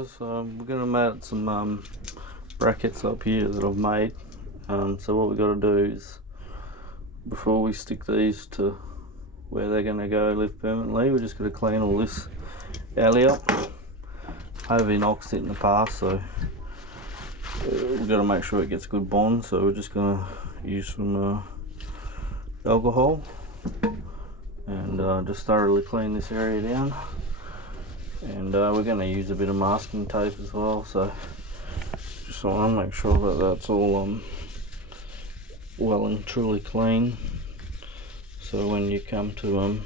guys, we're going to mount some brackets up here that I've made. So what we've got to do is, before we stick these to where they're going to go live permanently, we're just going to clean all this alley up. I've inoxed it in the past, so we've got to make sure it gets a good bond, so we're just going to use some alcohol and just thoroughly clean this area down. And we're going to use a bit of masking tape as well, so just want to make sure that that's all well and truly clean, so when you come to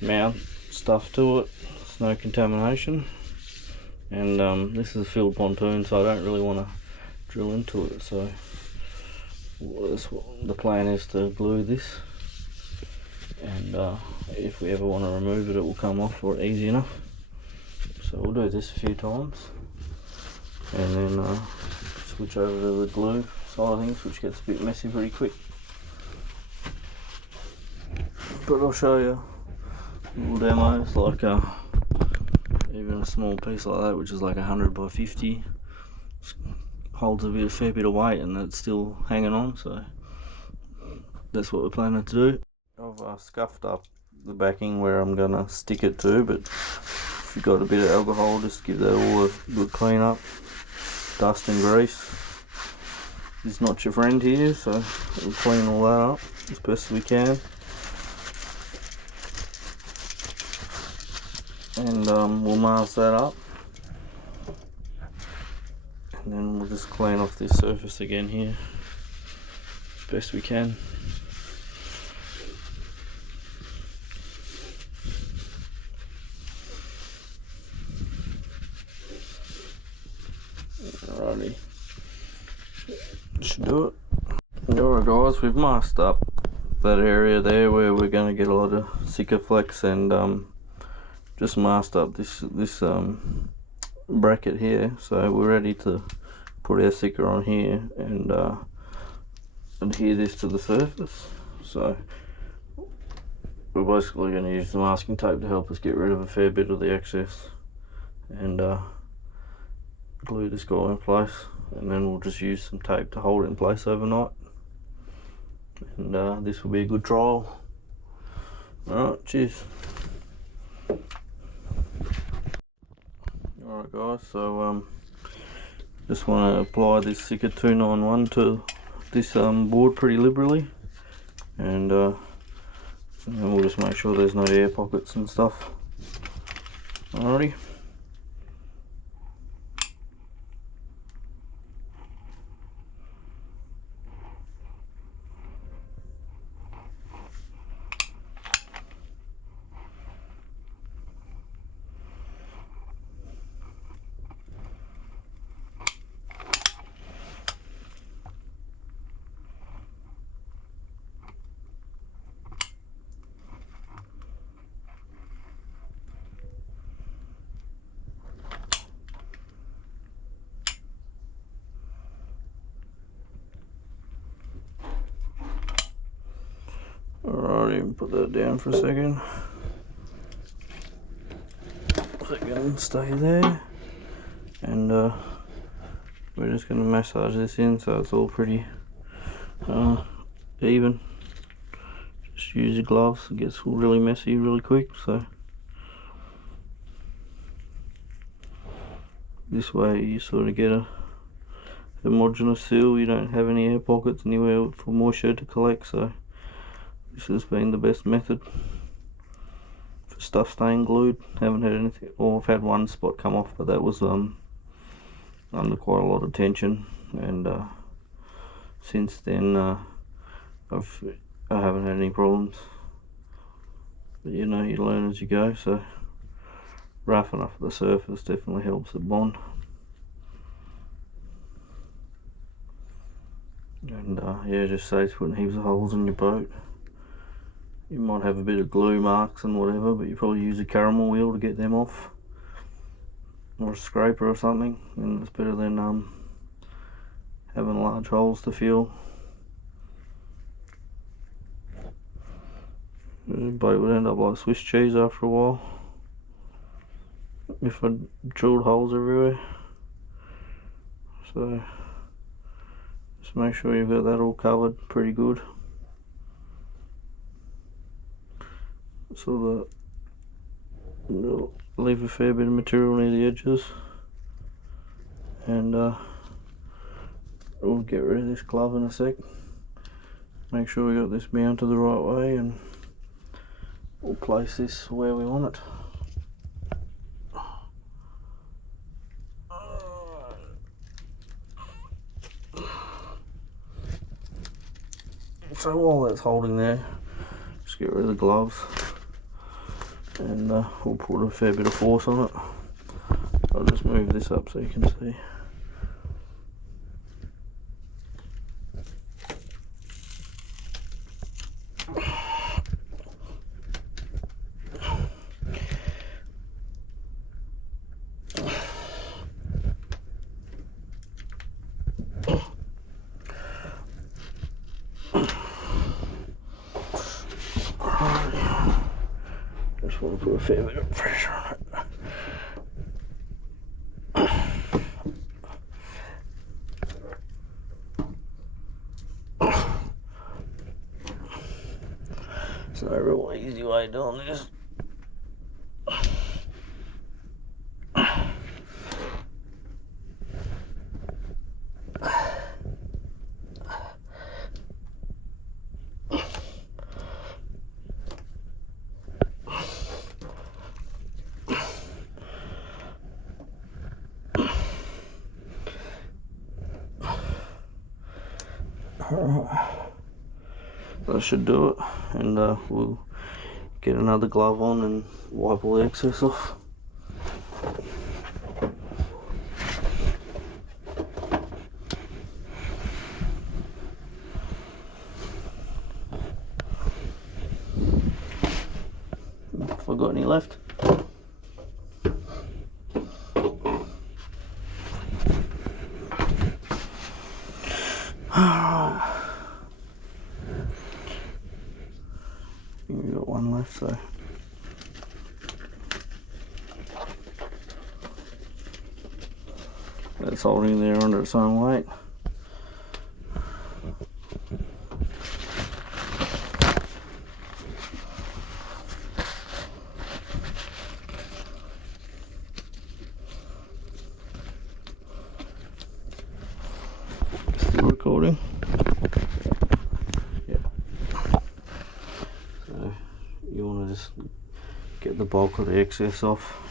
mount stuff to it, there's no contamination. And this is a filled pontoon, so I don't really want to drill into it, so the plan is to glue this, and if we ever want to remove it, it will come off for easy enough. So we'll do this a few times and then switch over to the glue side of things, which gets a bit messy pretty quick, but I'll show you little demos, like even a small piece like that, which is like 100 by 50, holds a fair bit of weight and it's still hanging on, so that's what we're planning to do. I've scuffed up the backing where I'm gonna stick it to, but if you've got a bit of alcohol, just give that all a good clean up. Dust and grease is not your friend here, so we'll clean all that up as best as we can. And we'll mask that up, and then we'll just clean off this surface again here as best we can. Alrighty, should do it. Alright guys, we've masked up that area there where we're going to get a lot of Sikaflex, and just masked up this bracket here, so we're ready to put our sticker on here and adhere this to the surface. So we're basically going to use the masking tape to help us get rid of a fair bit of the excess, and glue this guy in place, and then we'll just use some tape to hold it in place overnight, and this will be a good trial. Alright, cheers. Alright guys, so just want to apply this Sika 291 to this board pretty liberally, and then we'll just make sure there's no air pockets and stuff. Alrighty. Alrighty, put that down for a second. So it can stay there, and we're just going to massage this in so it's all pretty even. Just use your gloves, it gets really messy really quick, so this way you sort of get a homogeneous seal. You don't have any air pockets anywhere for moisture to collect, so this has been the best method for stuff staying glued. Haven't had anything, or I've had one spot come off, but that was under quite a lot of tension, and since then I haven't had any problems. But you know, you learn as you go, so roughing up the surface definitely helps it bond. And yeah, just saves putting heaps of holes in your boat. You might have a bit of glue marks and whatever, but you probably use a caramel wheel to get them off, or a scraper or something, and it's better than having large holes to fill. The boat would end up like Swiss cheese after a while. if I drilled holes everywhere. So just make sure you've got that all covered pretty good, so that it'll leave a fair bit of material near the edges. And we'll get rid of this glove in a sec. Make sure we got this mounted the right way, and we'll place this where we want it. So while that's holding there, just get rid of the gloves, and we'll put a fair bit of force on it. I'll just move this up so you can see. Just want to put a fair bit of pressure on it. There's no real easy way of doing this. That should do it, and we'll get another glove on and wipe all the excess off. Have I got any left? We've got one left, so that's holding there under its own weight. Still recording? Yeah. So you want to just get the bulk of the excess off.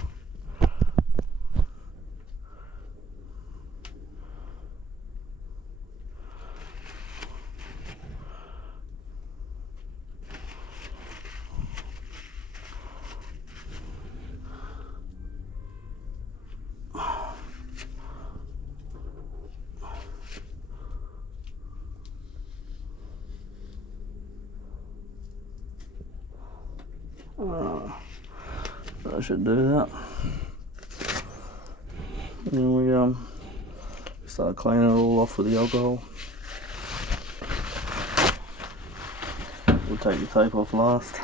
That should do that. And then we start cleaning it all off with the alcohol. We'll take the tape off last.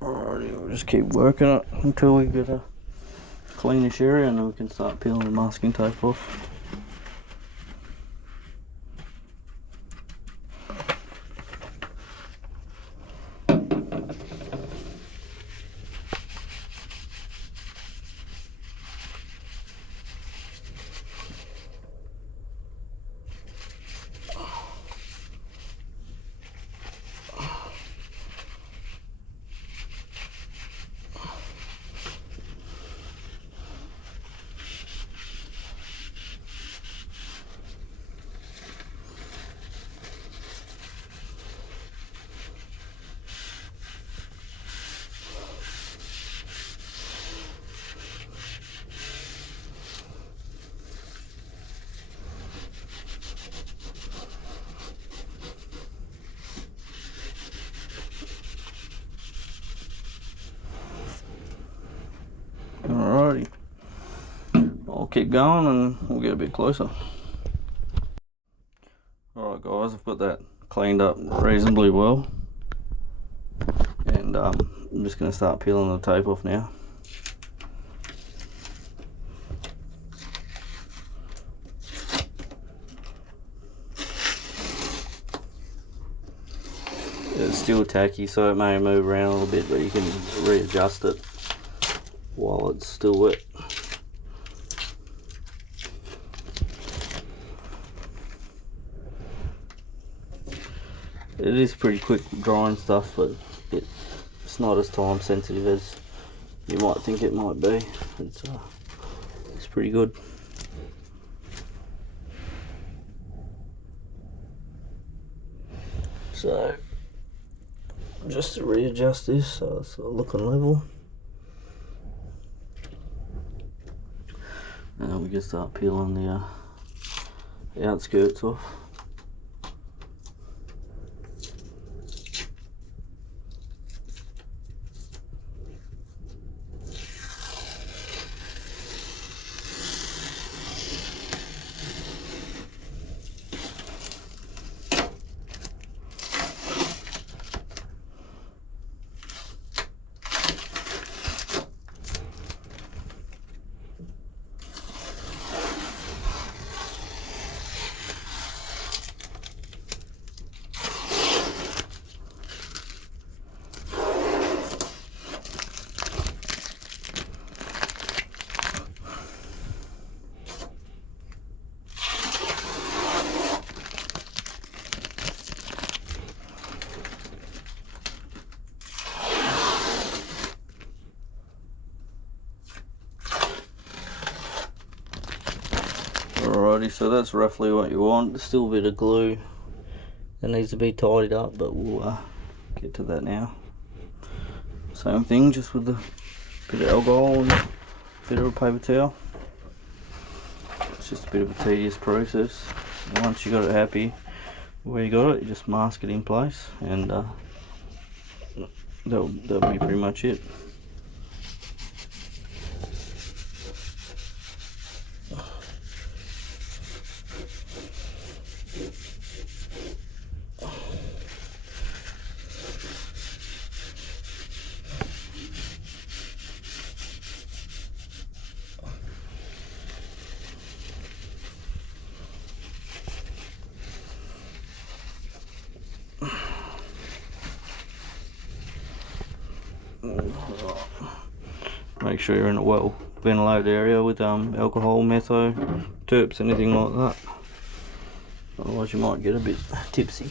Alrighty, we'll just keep working it until we get a cleanish area, and then we can start peeling the masking tape off. keep going and we'll get a bit closer. Alright guys, I've got that cleaned up reasonably well, and I'm just going to start peeling the tape off now. It's still tacky, so it may move around a little bit, but you can readjust it while it's still wet. It is pretty quick drying stuff, but it's not as time sensitive as you might think it might be. It's pretty good. So just to readjust this so it's looking level, and we can start peeling the outskirts off. Alrighty, so that's roughly what you want. There's still a bit of glue that needs to be tidied up, but we'll get to that now. Same thing, just with a bit of alcohol and a bit of a paper towel. It's just a bit of a tedious process. And once you got it happy where you got it, you just mask it in place, and that'll be pretty much it. Make sure you're in a well ventilated area with alcohol, metho, terps, anything like that. Otherwise you might get a bit tipsy.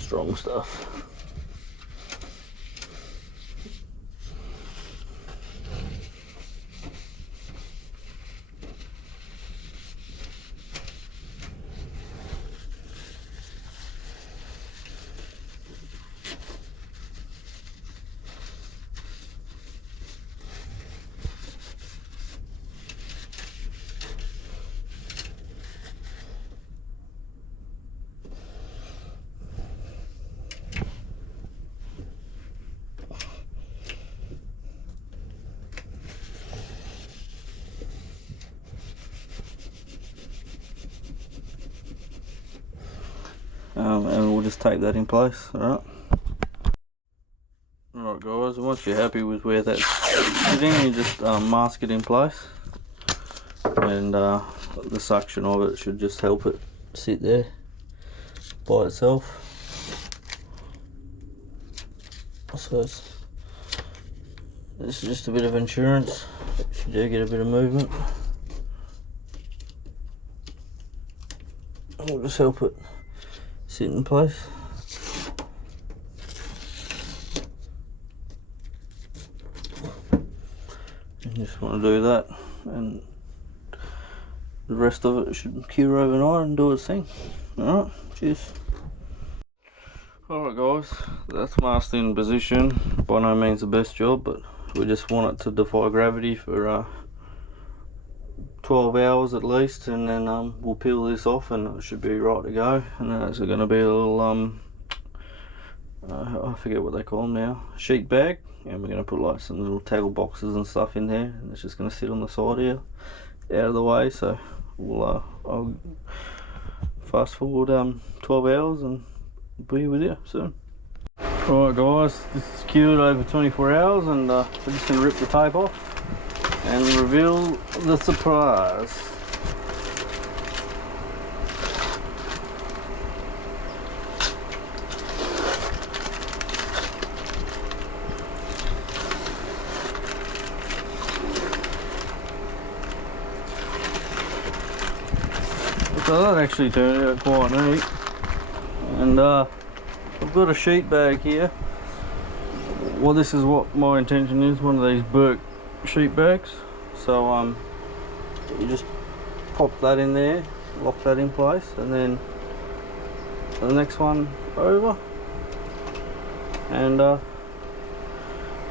Strong stuff. And we'll just tape that in place. Alright. Alright guys, and once you're happy with where that's sitting, you just mask it in place, and the suction of it should just help it sit there by itself. So this is just a bit of insurance if you do get a bit of movement. We'll just help it sit in place. Just want to do that, and the rest of it should cure overnight and do its thing. Alright, cheers. Alright guys, that's masked in position. By no means the best job, but we just want it to defy gravity for 12 hours at least, and then we'll peel this off and it should be right to go. And then there's going to be a little I forget what they call them now, sheet bag, and we're going to put like some little tackle boxes and stuff in there, and it's just going to sit on the side here out of the way. So we'll I'll fast forward 12 hours and be with you soon. Alright guys, this is cured over 24 hours, and we're just going to rip the tape off and reveal the surprise. So that actually turned out quite neat, and I've got a sheet bag here. Well, this is what my intention is, one of these Burke sheet bags. So you just pop that in there, lock that in place, and then the next one over, and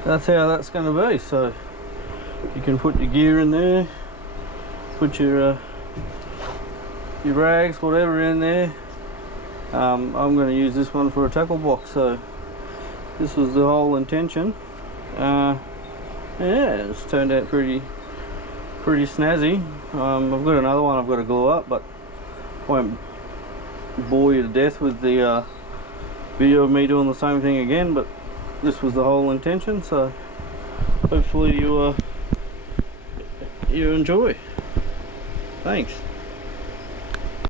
that's how that's going to be. So you can put your gear in there, put your rags, whatever in there. I'm going to use this one for a tackle box, so this was the whole intention. Yeah, it's turned out pretty snazzy. I've got another one I've got to glue up, but I won't bore you to death with the video of me doing the same thing again, but this was the whole intention, so hopefully you enjoy. Thanks.